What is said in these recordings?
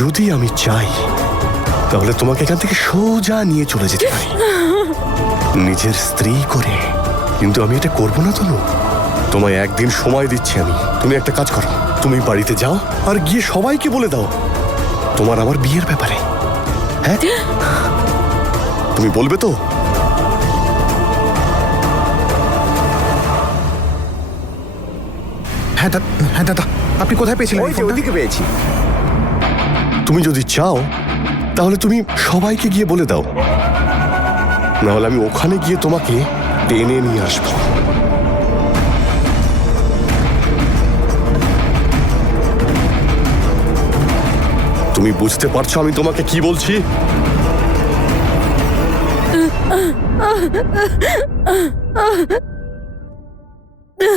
যদি আমি চাই তাহলে তোমাকে এখান থেকে সোজা নিয়ে চলে যেতে পারি নিজের স্ত্রী করে, কিন্তু আমি এটা করবো না। তনু, তোমায় একদিন সময় দিচ্ছি আমি। তুমি একটা কাজ করো, তুমি বাড়িতে যাও আর গিয়ে সবাইকে বলে দাও তোমার আমার বিয়ের ব্যাপারে। হ্যাঁ, তুমি বলবে তো? হ্যাঁ দাদা, আপনি কোথায় পেয়েছিলেন? ওই যে ওদিকে পেয়েছি। তুমি যদি চাও তাহলে তুমি সবাইকে গিয়ে বলে দাও, নাহলে আমি ওখানে গিয়ে তোমাকে টেনে নিয়ে আসবো। তুমি বুঝতে পারছো আমি তোমাকে কি বলছি?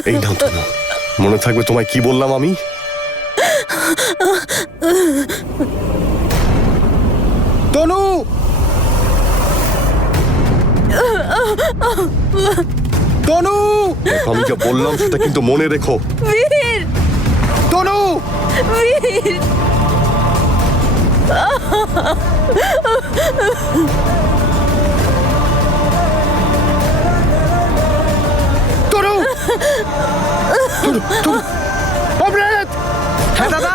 এই নাও তনু, মনে থাকবে তোমায় কি বললাম আমি? তনু! তনু! আমি যা বললাম সেটা কিন্তু মনে রেখো। বীর! তনু! বীর! তনু! তনু! তনু! অমৃত! হ্যাঁ দাদা,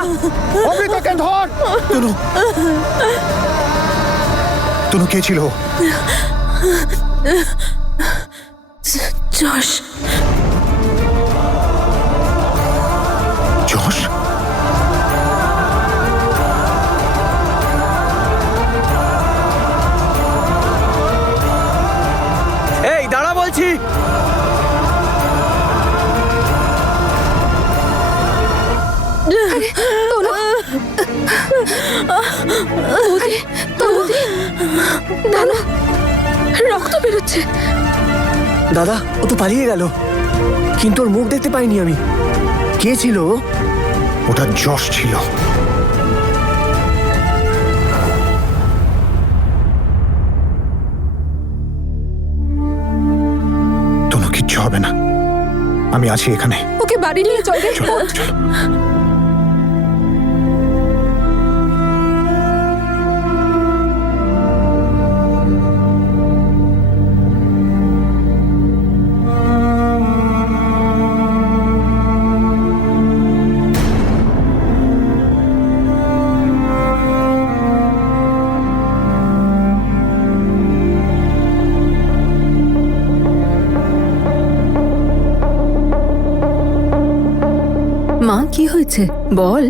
অমৃত ওকে ধর! তনু! তনু, কে ছিল? যশ। যশ? এই দাঁড়া বলছি। দাদা, রক্ত বেরোচ্ছে। দাদা, ও তো পালিয়ে গেল, কিন্তু ওর মুখ দেখতে পাইনি আমি। কে ছিল ও? ওটা যশ ছিল। তনু, কিচ্ছু হবে না, আমি আছি এখানে। ওকে বাড়ি নিয়ে চল রে। চলো চলো। মা, কি হয়েছে বল।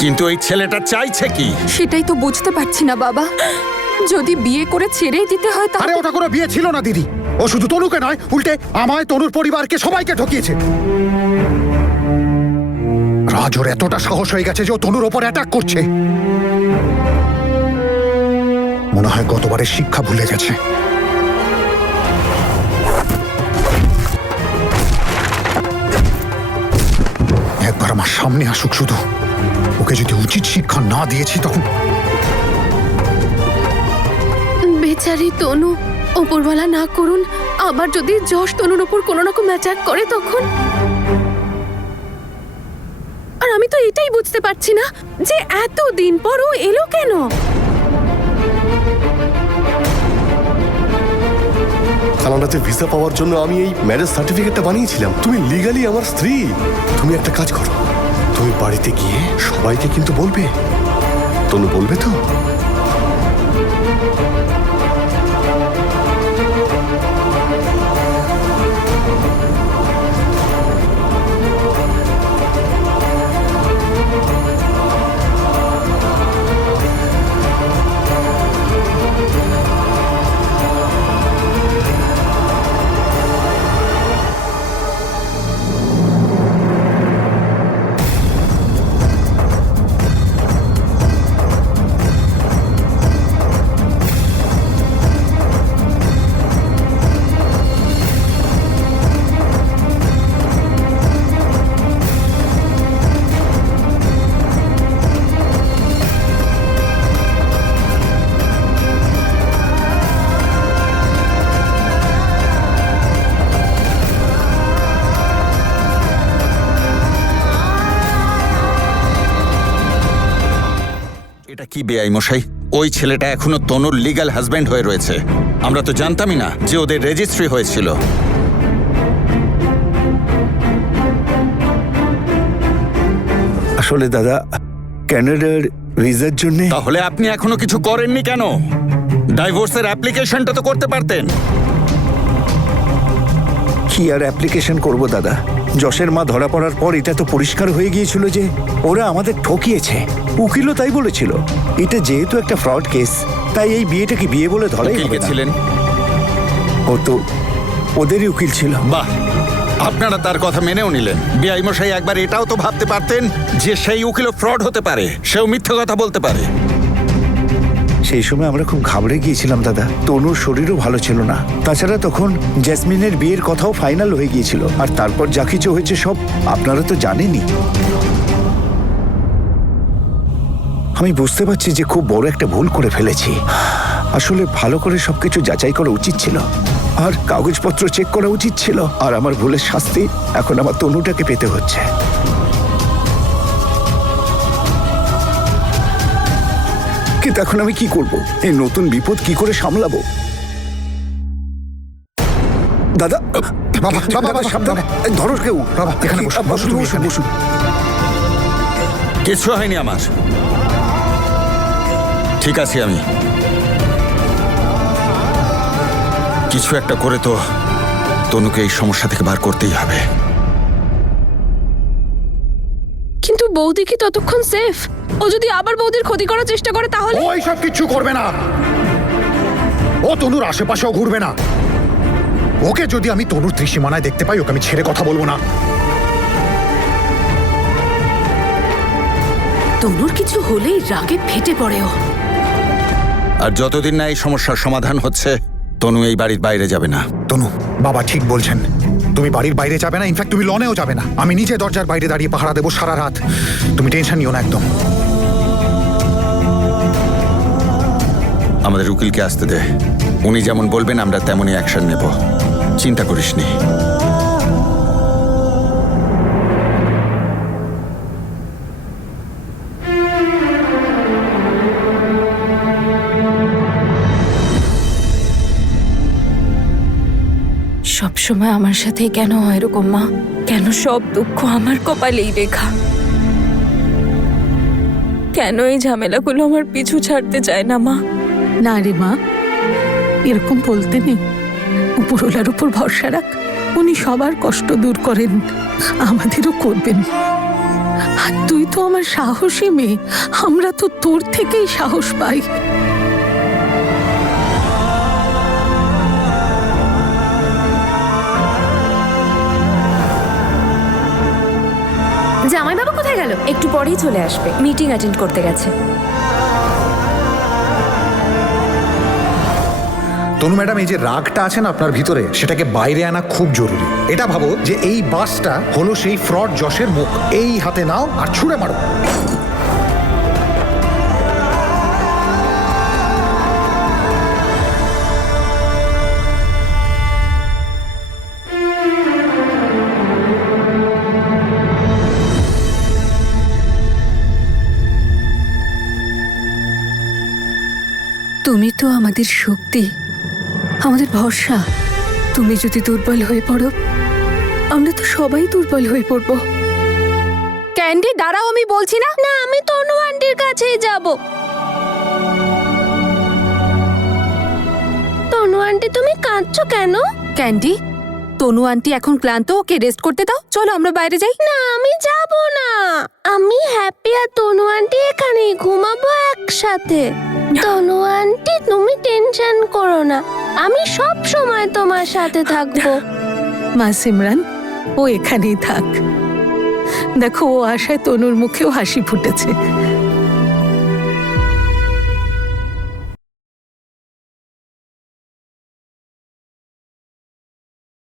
কিন্তু এই ছেলেটা চাইছে কি? সেটাই তো বুঝতে পারছি না বাবা। যদি বিয়ে করে ছেড়েই দিতে হয় আরে তাহলে ওটা কোনো বিয়ে ছিল না দিদি। ও শুধু তনুকে নয়, উল্টে আমায়, তনুর পরিবারকে, সবাইকে ঠকিয়েছে। রাজ ওর এতটা সাহস হয়ে গেছে যে ও তনুর ওপর অ্যাটাক করছে। মনে হয় গতবারের শিক্ষা ভুলে গেছে। একবার আমার সামনে আসুক শুধু। ওকে যদি উচিত শিক্ষা না দিয়েছি তখন। বেচারি তনু, ওপরওয়ালা না করুন আবার যদি যশ তনুর ওপর কোনো রকম অ্যাটাক করে তখন। আর আমি তো এটাই বুঝতে পারছি না যে এত দিন পর ও এলো কেন। কানাডাতে ভিসা পাওয়ার জন্য আমি এই ম্যারেজ সার্টিফিকেটটা বানিয়েছিলাম। তুমি লিগালি আমার স্ত্রী। তুমি একটা কাজ করো, তুমি বাড়িতে গিয়ে সবাইকে কিন্তু বলবে। তনু বলবে তো? এটা কি বেআই মশাই? ওই ছেলেটা এখনো তনুর লিগ্যাল হাজবেন্ড হয়ে রয়েছে। আমরা তো জানতামই না যে ওদের রেজিস্ট্রি হয়েছিল। আসলে দাদা, কানাডার ভিসার জন্য তাহলে আপনি এখনো কিছু করেননি কেন? ডাইভোর্সের অ্যাপ্লিকেশনটা তো করতে পারতেন। কি আর অ্যাপ্লিকেশন করব দাদা? যশের মা ধরা পড়ার পর এটা তো পরিষ্কার হয়ে গিয়েছিল যে ওরা আমাদের ঠকিয়েছে। উকিলও তাই বলেছিল। এটা যেহেতু একটা ফ্রড কেস, তাই এই বিয়েটাকে বিয়ে বলে ধরাই উকিল হবে কে না। ছিলেন? ও তো ওদেরই উকিল ছিল। বাহ, আপনারা তার কথা মেনেও নিলেন। বেআই মশাই একবার এটাও তো ভাবতে পারতেন যে সেই উকিলও ফ্রড হতে পারে, সেও মিথ্যে কথা বলতে পারে। সেই সময় আমরা খুব ঘাবড়ে গিয়েছিলাম দাদা। তনুর শরীরও ভালো ছিল না। তাছাড়া তখন জ্যাসমিনের বিয়ের কথাও ফাইনাল হয়ে গিয়েছিল। আর তারপর যা কিছু হয়েছে সব আপনারা তো জানেনই। আমি বুঝতে পারছি যে খুব বড় একটা ভুল করে ফেলেছি। আসলে ভালো করে সবকিছু যাচাই করা উচিত ছিল, আর কাগজপত্র চেক করা উচিত ছিল। আর আমার ভুলের শাস্তি এখন আমার তনুটাকে পেতে হচ্ছে। কিন্তু এখন আমি কি করব? এই নতুন বিপদ কি করে সামলাবো? দাদা, বাবা, বাবা, সাবধানে ধরো কেউ। বাবা, এখানে বসো, বসো তুমি এখানে। বসুন। কিছু হয়নি আমার। ঠিক আছে, আমি কিছু একটা করে তো তনুকে এই সমস্যা থেকে বার করতেই হবে। কিন্তু বৌদি কি ততক্ষণ সেফ? ও যদি আবার বৌদির ক্ষতি করার চেষ্টা করে তাহলে? ও এইসব কিচ্ছু করবে না। ও তনুর আশেপাশেও ঘুরবে না। ওকে যদি আমি তনুর ত্রিসীমানায় দেখতে পাই, ওকে আমি ছেড়ে কথা বলবো না। তনুর কিছু হলেই রাগে ফেটে পড়ে ও। আর যতদিন না এই সমস্যার সমাধান হচ্ছে, তনু এই বাড়ির বাইরে যাবে না। তনু, বাবা ঠিক বলছেন। তুমি বাড়ির বাইরে যাবে না, ইনফ্যাক্ট তুমি লনেও যাবে না। আমি নিজে দরজার বাইরে দাঁড়িয়ে পাহারা দেবো সারা রাত। তুমি টেনশন নিও না একদম। আমাদের উকিলকে আসতে দে। উনি যেমন বলবেন আমরা তেমনই অ্যাকশন নেব। চিন্তা করিস নি। সবসময় আমার সাথে কেন হয় এরকম মা? কেন সব দুঃখ আমার কপালেই লেখা? কেন এই ঝামেলাগুলো আমার পিছু ছাড়তে চায় না মা? না রে মা, এরকম বলতে নেই। উপরওয়ালার উপর ভরসা রাখ, উনি সবার কষ্ট দূর করেন, আমাদেরও করবেন। আর তুই তো আমার সাহসী মেয়ে, আমরা তো তোর থেকেই সাহস পাই। জামাইবাবু কোথায় গেল? একটু পরেই চলে আসবে, মিটিং অ্যাটেন্ড করতে গেছে। তনু ম্যাডাম, এই যে রাগটা আছে না আপনার ভিতরে, সেটাকে বাইরে আনা খুব জরুরি। এটা ভাবো যে এই বাসটা হলো সেই ফ্রড যশের মুখ। এই হাতে নাও আর ছুঁড়ে মারো। তুমি তো আমাদের শক্তি, আমাদের ভরসা। তুমি যদি দুর্বল হয়ে পড়ো, আমরা তো সবাই দুর্বল হয়ে পড়বো। ক্যান্ডি দাঁড়াও, আমি বলছি না। না, আমি তনু আন্টির কাছেই যাব। তনু আন্টি, তুমি কাঁদছো কেন? ক্যান্ডি, তনু আন্টি এখন ক্লান্ত, ওকে রেস্ট করতে দাও। চলো আমরা বাইরে যাই। না, আমি যাব না। আমি হ্যাপি আর তনু আন্টি এখানেই ঘুমাবো একসাথে। তনু আন্টি, তুমি টেনশন করো না, আমি সব সময় তোমার সাথে থাকবো। মা সিমরান, ও এখানেই থাক। দেখো, ও আশায় তনুর মুখেও হাসি ফুটেছে।